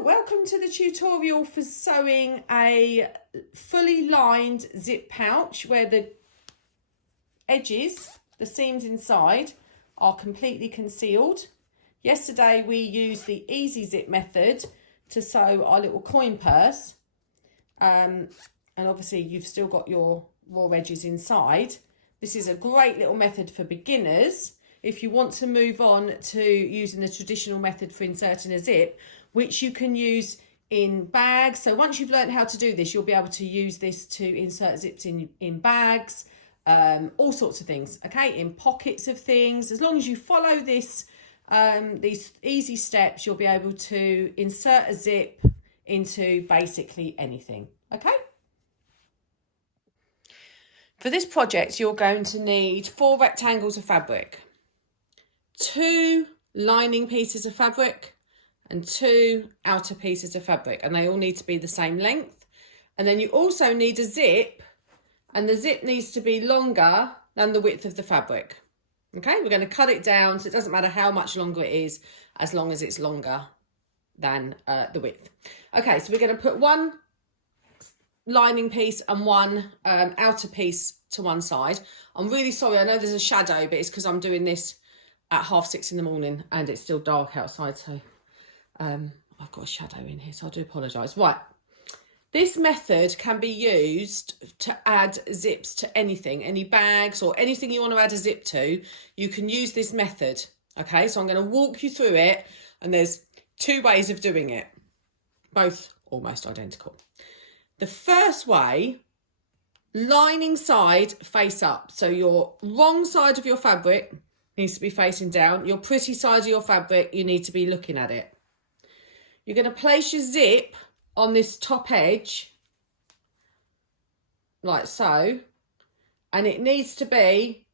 welcome to the tutorial for sewing a fully lined zip pouch where the edges, the seams inside, are completely concealed. Yesterday we used the easy zip method to sew our little coin purse, and obviously you've still got your raw edges inside. This is a great little method for beginners if you want to move on to using the traditional method for inserting a zip, which you can use in bags. So once you've learned how to do this, you'll be able to use this to insert zips in bags, all sorts of things, okay, in pockets of things. As long as you follow this, these easy steps, you'll be able to insert a zip into basically anything, okay? For this project, you're going to need 4 rectangles of fabric, 2 lining pieces of fabric, and 2 outer pieces of fabric, and they all need to be the same length. And then you also need a zip, and the zip needs to be longer than the width of the fabric. Okay, we're going to cut it down, so it doesn't matter how much longer it is, as long as it's longer than the width. Okay, so we're going to put 1 lining piece and 1 outer piece to one side. I'm really sorry, I know there's a shadow, but it's because I'm doing this at 6:30 in the morning and it's still dark outside, so I've got a shadow in here, so I do apologise. Right, this method can be used to add zips to anything, any bags or anything you want to add a zip to. You can use this method, okay? So I'm going to walk you through it, and there's 2 ways of doing it, both almost identical. The first way, lining side face up. So your wrong side of your fabric needs to be facing down. Your pretty side of your fabric, you need to be looking at it. You're going to place your zip on this top edge, like so, and it needs to be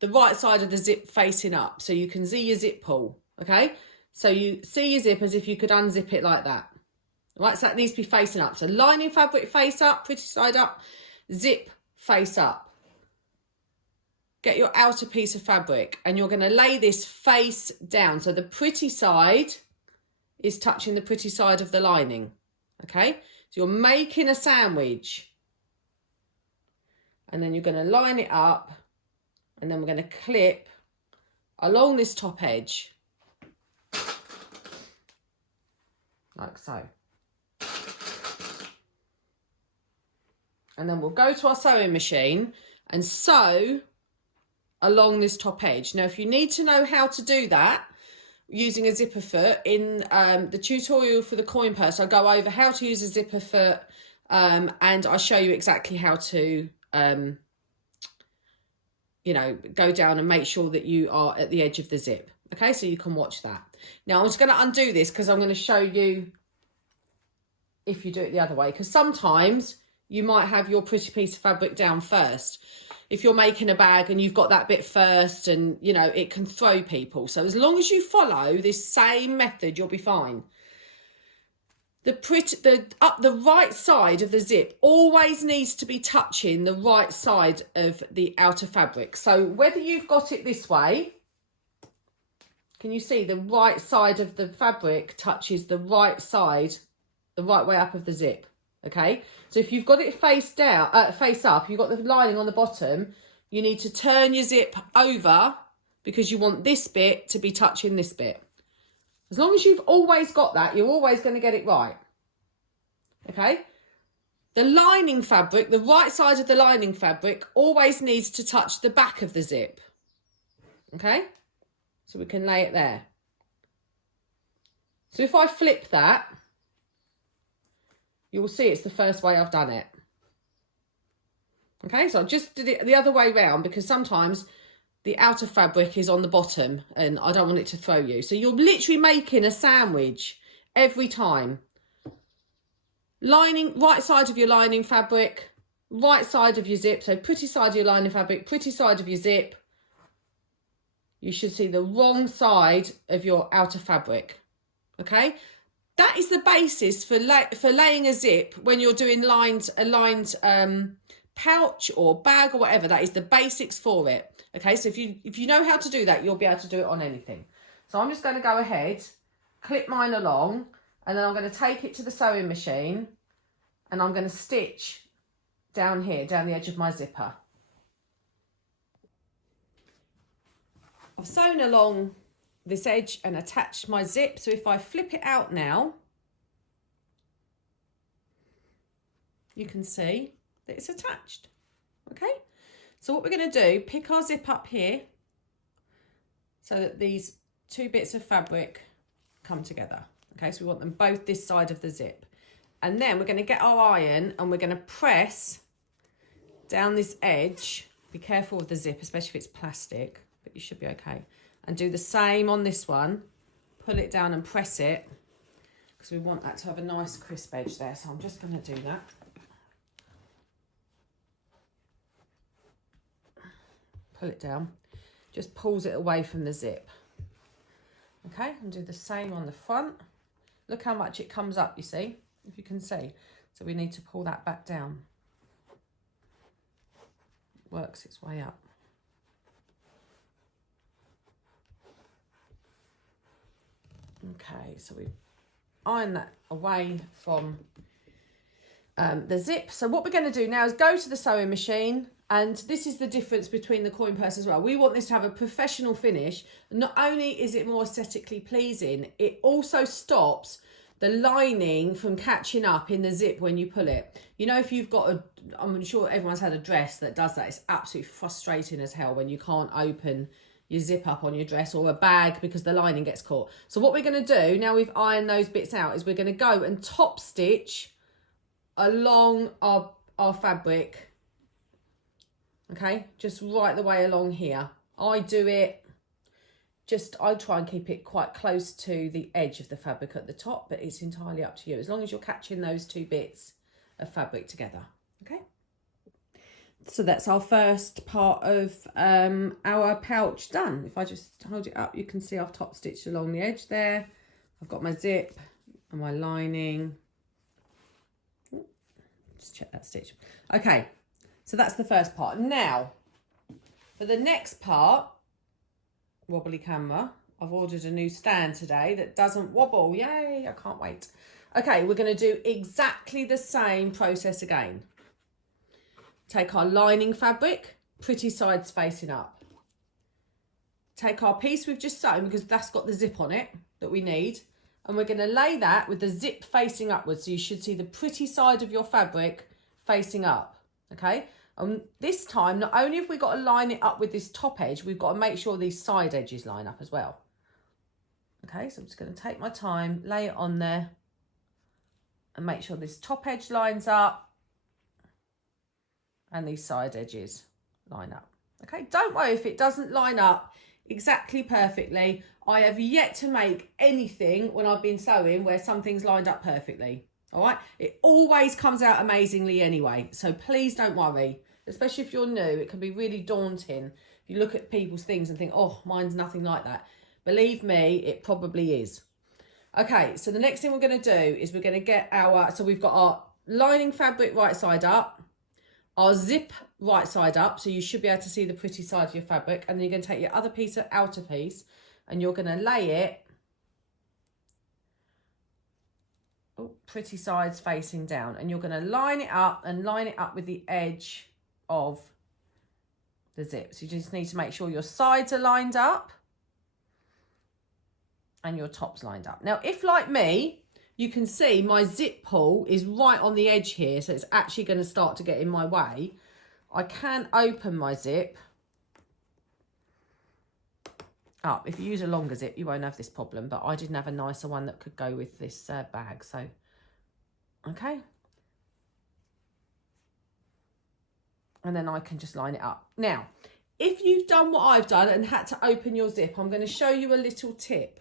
the right side of the zip facing up, so you can see your zip pull, okay? So you see your zip as if you could unzip it like that. Right, so that needs to be facing up. So lining fabric face up, pretty side up, zip face up. Get your outer piece of fabric, and you're going to lay this face down. So the pretty side is touching the pretty side of the lining, okay? So you're making a sandwich, and then you're going to line it up, and then we're going to clip along this top edge, like so. And then we'll go to our sewing machine and sew along this top edge. Now, if you need to know how to do that using a zipper foot, in the tutorial for the coin purse, I go over how to use a zipper foot, and I show you exactly how to, you know, go down and make sure that you are at the edge of the zip. Okay, so you can watch that. Now, I'm just going to undo this because I'm going to show you if you do it the other way, because sometimes you might have your pretty piece of fabric down first. If you're making a bag and you've got that bit first, and, you know, it can throw people. So as long as you follow this same method, you'll be fine. The right side of the zip always needs to be touching the right side of the outer fabric. So whether you've got it this way, can you see the right side of the fabric touches the right side, the right way up of the zip? Okay, so if you've got it face down, face up, you've got the lining on the bottom, you need to turn your zip over because you want this bit to be touching this bit. As long as you've always got that, you're always going to get it right. Okay, the lining fabric, the right side of the lining fabric always needs to touch the back of the zip. Okay, so we can lay it there. So if I flip that, you will see it's the first way I've done it. Okay, so I just did it the other way round because sometimes the outer fabric is on the bottom and I don't want it to throw you. So you're literally making a sandwich every time. Lining, right side of your lining fabric, right side of your zip. So pretty side of your lining fabric, pretty side of your zip. You should see the wrong side of your outer fabric. Okay. That is the basis for laying a zip when you're doing a lined pouch or bag or whatever. That is the basics for it. Okay, so if you know how to do that, you'll be able to do it on anything. So I'm just going to go ahead, clip mine along, And then I'm going to take it to the sewing machine and I'm going to stitch down here, down the edge of my zipper. I've sewn along this edge and attached my zip. So if I flip it out now, you can see that it's attached. Okay, so what we're going to do, pick our zip up here so that these two bits of fabric come together. Okay, so we want them both this side of the zip. And then we're going to get our iron and we're going to press down this edge. Be careful with the zip, especially if it's plastic, but you should be okay. And do the same on this one. Pull it down and press it because we want that to have a nice crisp edge there. So I'm just going to do that. Pull it down. Just pulls it away from the zip. Okay, and do the same on the front. Look how much it comes up, you see, if you can see. So we need to pull that back down. Works its way up. Okay, so we iron that away from the zip. So what we're going to do now is go to the sewing machine, and this is the difference between the coin purse as well. We want this to have a professional finish. Not only is it more aesthetically pleasing, it also stops the lining from catching up in the zip when you pull it. You know, if you've got I'm sure everyone's had a dress that does that. It's absolutely frustrating as hell when you can't open your zip up on your dress, or a bag because the lining gets caught. So what we're going to do, now we've ironed those bits out, is we're going to go and top stitch along our fabric. Okay, just right the way along here. I try and keep it quite close to the edge of the fabric at the top, but it's entirely up to you, as long as you're catching those two bits of fabric together. Okay, so that's our first part of our pouch done. If I just hold it up, you can see I've top stitched along the edge there. I've got my zip and my lining. Just check that stitch. Okay, so that's the first part. Now, for the next part, wobbly camera, I've ordered a new stand today that doesn't wobble. Yay, I can't wait. Okay, we're going to do exactly the same process again. Take our lining fabric, pretty sides facing up. Take our piece we've just sewn, because that's got the zip on it that we need, and we're going to lay that with the zip facing upwards, so you should see the pretty side of your fabric facing up. Okay, and this time, not only have we got to line it up with this top edge, we've got to make sure these side edges line up as well. Okay, so I'm just going to take my time, lay it on there, and make sure this top edge lines up and these side edges line up. Okay, don't worry if it doesn't line up exactly perfectly. I have yet to make anything when I've been sewing where something's lined up perfectly. All right, it always comes out amazingly anyway, so please don't worry, especially if you're new. It can be really daunting if you look at people's things and think, oh, mine's nothing like that. Believe me, it probably is. Okay, so the next thing we're going to do is we're going to get so we've got our lining fabric right side up, our zip right side up, so you should be able to see the pretty side of your fabric, and then you're going to take your other piece of outer piece and you're going to lay it pretty sides facing down, and you're going to line it up with the edge of the zip. So you just need to make sure your sides are lined up and your top's lined up. Now, if like me, you can see my zip pull is right on the edge here, so it's actually going to start to get in my way. I can open my zip up. If you use a longer zip, you won't have this problem, but I didn't have a nicer one that could go with this bag, so okay. And then I can just line it up. Now, if you've done what I've done and had to open your zip, I'm going to show you a little tip.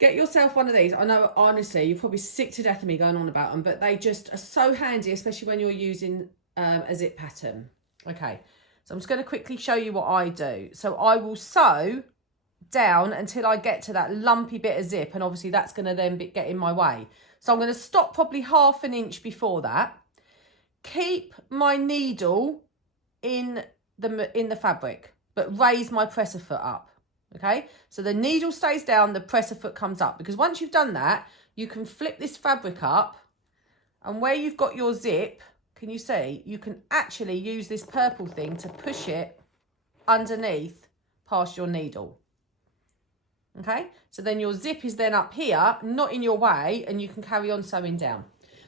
Get yourself one of these. I know, honestly, you're probably sick to death of me going on about them, but they just are so handy, especially when you're using a zip pattern. Okay, so I'm just going to quickly show you what I do. So I will sew down until I get to that lumpy bit of zip, and obviously that's going to then get in my way. So I'm going to stop probably ½ an inch before that. Keep my needle in the fabric, but raise my presser foot up. Okay, so the needle stays down, the presser foot comes up, because once you've done that, you can flip this fabric up, and where you've got your zip, can you see, you can actually use this purple thing to push it underneath past your needle. Okay, so then your zip is then up here, not in your way, and you can carry on sewing down.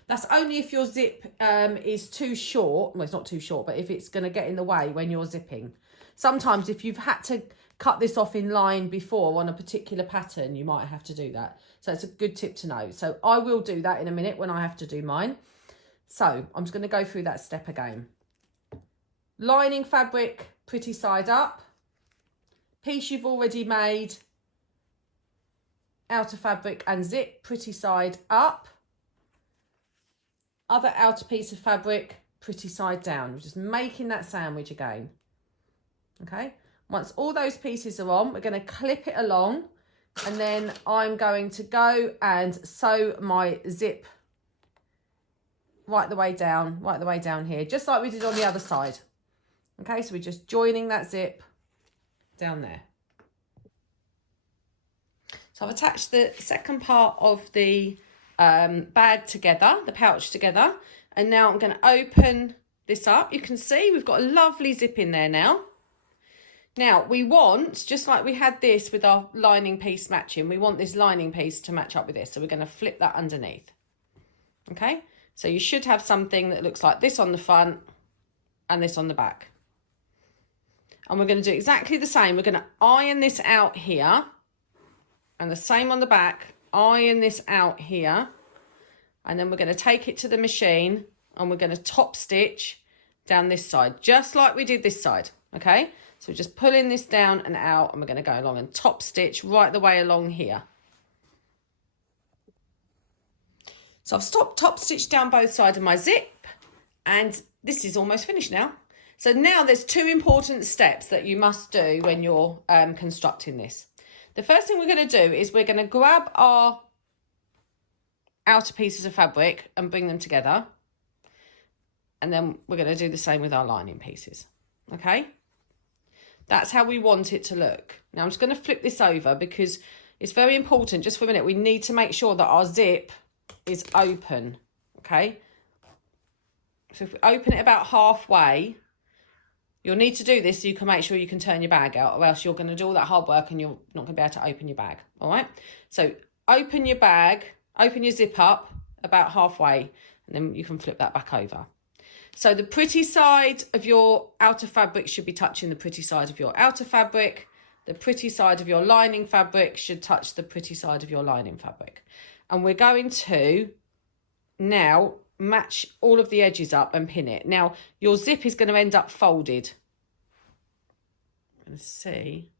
That's only if your zip is too short. Well, it's not too short, but if it's going to get in the way when you're zipping. Sometimes if you've had to cut this off in line before on a particular pattern, you might have to do that. So it's a good tip to know. So I will do that in a minute when I have to do mine. So I'm just going to go through that step again. Lining fabric, pretty side up. Piece you've already made, outer fabric and zip, pretty side up. Other outer piece of fabric, pretty side down. We're just making that sandwich again. Okay, once all those pieces are on, we're going to clip it along, and then I'm going to go and sew my zip right the way down here, just like we did on the other side. Okay, so we're just joining that zip down there. So I've attached the second part of the bag together, the pouch together, and now I'm going to open this up. You can see we've got a lovely zip in there now. Now we want, just like we had this with our lining piece matching, we want this lining piece to match up with this, so we're going to flip that underneath. Okay, so you should have something that looks like this on the front and this on the back. And we're going to do exactly the same. We're going to iron this out here, and the same on the back, iron this out here, and then we're going to take it to the machine and we're going to top stitch down this side, just like we did this side. Okay, so we're just pulling this down and out, and we're going to go along and top stitch right the way along here. So I've top stitched down both sides of my zip, and this is almost finished now. So now there's two important steps that you must do when you're constructing this. The first thing we're going to do is we're going to grab our outer pieces of fabric and bring them together. And then we're going to do the same with our lining pieces. Okay? That's how we want it to look. Now I'm just going to flip this over because it's very important. Just for a minute, we need to make sure that our zip is open. Okay? So if we open it about halfway, you'll need to do this so you can make sure you can turn your bag out, or else you're going to do all that hard work and you're not going to be able to open your bag. All right? So open your bag, open your zip up about halfway, and then you can flip that back over. So the pretty side of your outer fabric should be touching the pretty side of your outer fabric. The pretty side of your lining fabric should touch the pretty side of your lining fabric. And we're going to now match all of the edges up and pin it. Now your zip is going to end up folded. I'm going to see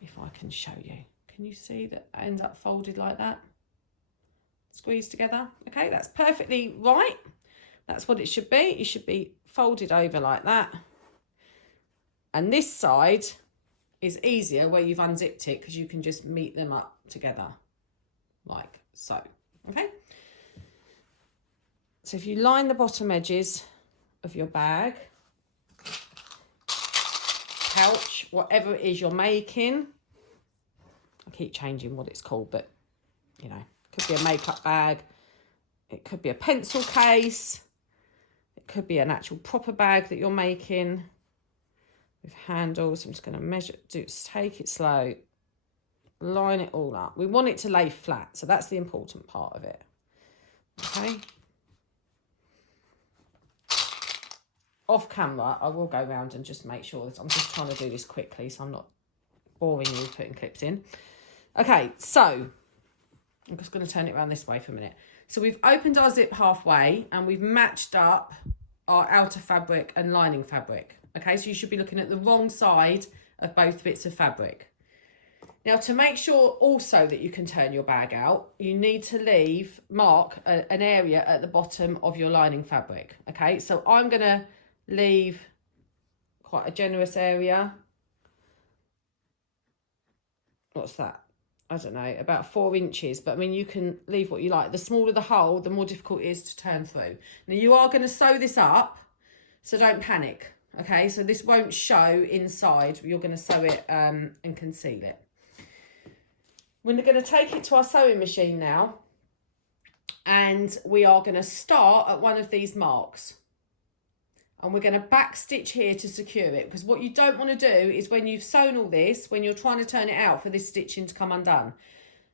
if I can show you. Can you see that it ends up folded like that? Squeeze together. Okay, that's perfectly right. That's what it should be. It should be folded over like that. And this side is easier where you've unzipped it, because you can just meet them up together like so. Okay. So if you line the bottom edges of your bag, pouch, whatever it is you're making, I keep changing what it's called, but you know, it could be a makeup bag, it could be a pencil case, it could be an actual proper bag that you're making with handles. I'm just going to measure, take it slow, line it all up. We want it to lay flat, so that's the important part of it. Okay. Off camera, I will go around and just make sure that I'm just trying to do this quickly, so I'm not boring you with putting clips in. Okay, so I'm just going to turn it around this way for a minute. So we've opened our zip halfway and we've matched up our outer fabric and lining fabric. Okay, so you should be looking at the wrong side of both bits of fabric. Now, to make sure also that you can turn your bag out, you need to mark an area at the bottom of your lining fabric. Okay, so I'm going to leave quite a generous area. What's that? I don't know, about 4 inches, but I mean, you can leave what you like. The smaller the hole, the more difficult it is to turn through. Now you are going to sew this up, so don't panic. Okay, so this won't show inside. You're going to sew it and conceal it. We're going to take it to our sewing machine now, And we are going to start at one of these marks. And we're going to back stitch here to secure it, because what you don't want to do is when you've sewn all this, when you're trying to turn it out, for this stitching to come undone.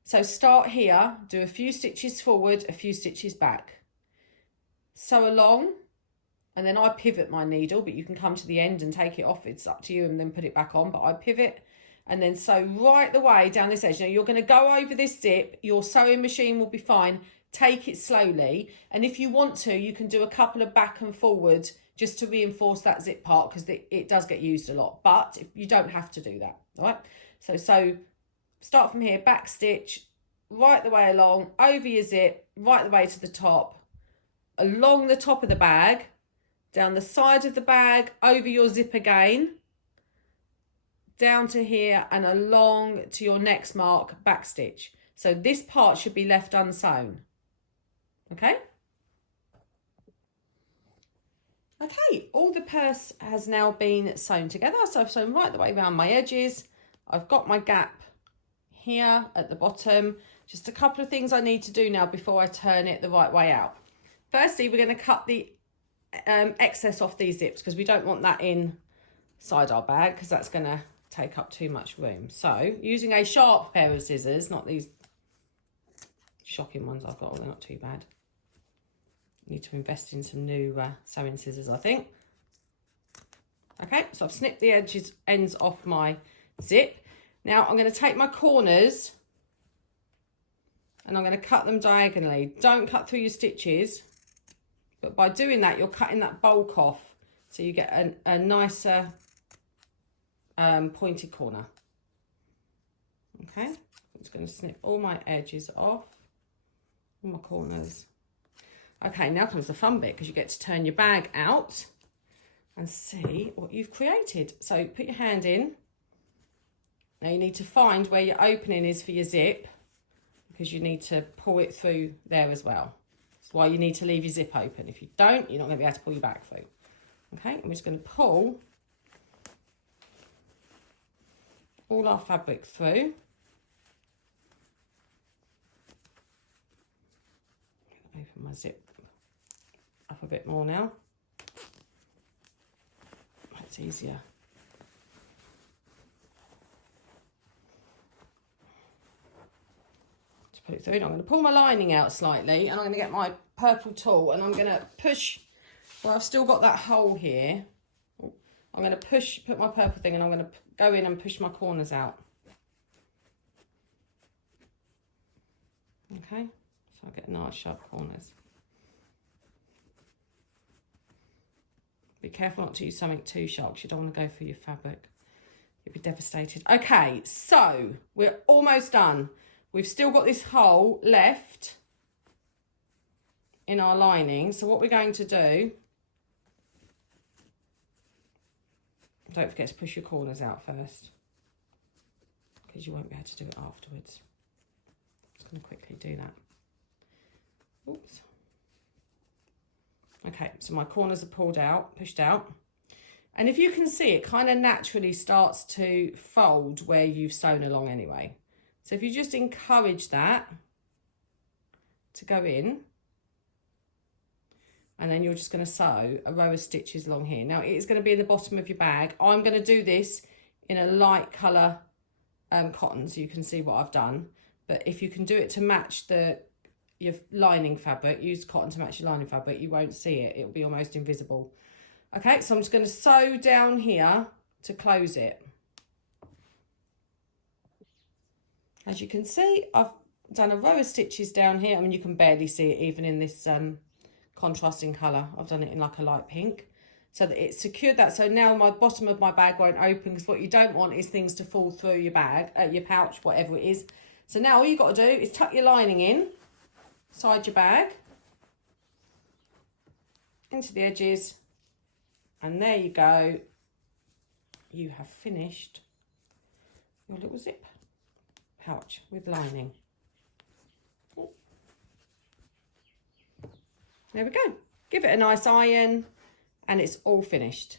So start here, do a few stitches forward, a few stitches back. Sew along, and then I pivot my needle, but you can come to the end and take it off. It's up to you, and then put it back on, but I pivot and then sew right the way down this edge. Now you're going to go over this dip. Your sewing machine will be fine. Take it slowly. And if you want to, you can do a couple of back and forward just to reinforce that zip part, because it does get used a lot, but you don't have to do that, all right? So start from here, back stitch, right the way along, over your zip, right the way to the top, along the top of the bag, down the side of the bag, over your zip again, down to here and along to your next mark, back stitch. So this part should be left unsewn, okay? Okay, all the purse has now been sewn together. So I've sewn right the way around my edges. I've got my gap here at the bottom. Just a couple of things I need to do now before I turn it the right way out. Firstly, we're going to cut the excess off these zips, because we don't want that inside our bag, because that's going to take up too much room. So using a sharp pair of scissors, not these shocking ones I've got, well, they're not too bad. Need to invest in some new sewing scissors, I think. Okay, so I've snipped the ends off my zip. Now I'm going to take my corners and I'm going to cut them diagonally. Don't cut through your stitches, but by doing that, you're cutting that bulk off, so you get a nicer pointed corner. Okay, I'm just going to snip all my edges off, all my corners. Okay, now comes the fun bit, because you get to turn your bag out and see what you've created. So put your hand in. Now you need to find where your opening is for your zip, because you need to pull it through there as well. That's why you need to leave your zip open. If you don't, you're not going to be able to pull your bag through. Okay, I'm just going to pull all our fabric through. Open my zip up a bit more now. That's easier. To put it through, I'm going to pull my lining out slightly, and I'm going to get my purple tool, and I'm going to push. Well, I've still got that hole here. I'm going to put my purple thing, and I'm going to go in and push my corners out. Okay, so I get nice sharp corners. Be careful not to use something too sharp, because you don't want to go through your fabric. You'll be devastated. Okay, so we're almost done. We've still got this hole left in our lining. So what we're going to do, don't forget to push your corners out first, because you won't be able to do it afterwards. Just going to quickly do that. Oops. Okay, so my corners are pulled out, pushed out. And if you can see, it kind of naturally starts to fold where you've sewn along anyway. So if you just encourage that to go in, and then you're just going to sew a row of stitches along here. Now it's going to be in the bottom of your bag. I'm going to do this in a light colour cotton, so you can see what I've done. But if you can do it to match your lining fabric, use cotton to match your lining fabric, you won't see it. It'll be almost invisible. Okay, so I'm just going to sew down here to close it. As you can see, I've done a row of stitches down here. I mean, you can barely see it even in this contrasting colour. I've done it in like a light pink, so that it's secured that. So now my bottom of my bag won't open, because what you don't want is things to fall through your bag, your pouch, whatever it is. So now all you've got to do is tuck your lining in, side your bag, into the edges, and there you go. You have finished your little zip pouch with lining. There we go. Give it a nice iron, and it's all finished.